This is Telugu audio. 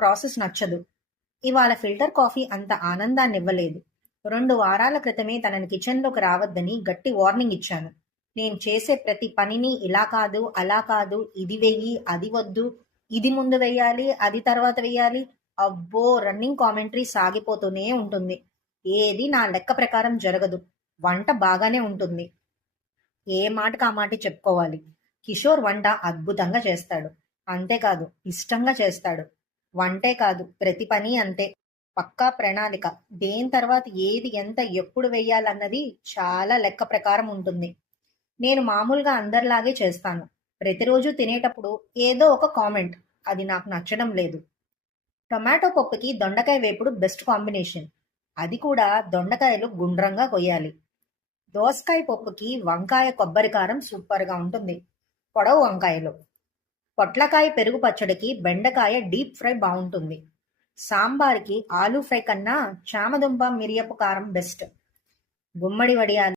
ప్రాసెస్ నచ్చదు. ఇవాళ ఫిల్టర్ కాఫీ అంత ఆనందాన్నివ్వలేదు. 2 వారాల క్రితమే తనని కిచెన్‌లోకి రావద్దని గట్టి వార్నింగ్ ఇచ్చాను. నేను చేసే ప్రతి పనిని ఇలా కాదు, అలా కాదు, ఇది వెయ్యి, అది వద్దు, ఇది ముందు వెయ్యాలి, అది తర్వాత వెయ్యాలి. అబ్బో! రన్నింగ్ కామెంటరీ సాగిపోతూనే ఉంటుంది. ఏది నా లెక్క ప్రకారం జరగదు. వంట బాగానే ఉంటుంది. ఏ మాటకి ఆ మాటే చెప్పుకోవాలి. కిషోర్ వంట అద్భుతంగా చేస్తాడు. అంతేకాదు ఇష్టంగా చేస్తాడు. వంటే కాదు ప్రతి పని అంతే. పక్కా ప్రణాళిక. దేని తర్వాత ఏది ఎంత ఎప్పుడు వెయ్యాలన్నది చాలా లెక్క ప్రకారం ఉంటుంది. నేను మామూలుగా అందరిలాగే చేస్తాను. ప్రతిరోజు తినేటప్పుడు ఏదో ఒక కామెంట్. అది నాకు నచ్చడం లేదు. టొమాటో పప్పుకి దొండకాయ వేపుడు బెస్ట్ కాంబినేషన్. అది కూడా దొండకాయలు గుండ్రంగా కొయ్యాలి. దోసకాయ పప్పుకి వంకాయ కొబ్బరి కారం సూపర్‌గా ఉంటుంది. పొడవు వంకాయలు. పొట్లకాయ పెరుగు పచ్చడికి బెండకాయ డీప్ ఫ్రై బావుంటుంది. సాంబార్‌కి ఆలూ ఫ్రై కన్నా చామదుంప మిరియపు కారం బెస్ట్. గుమ్మడి వడియాలు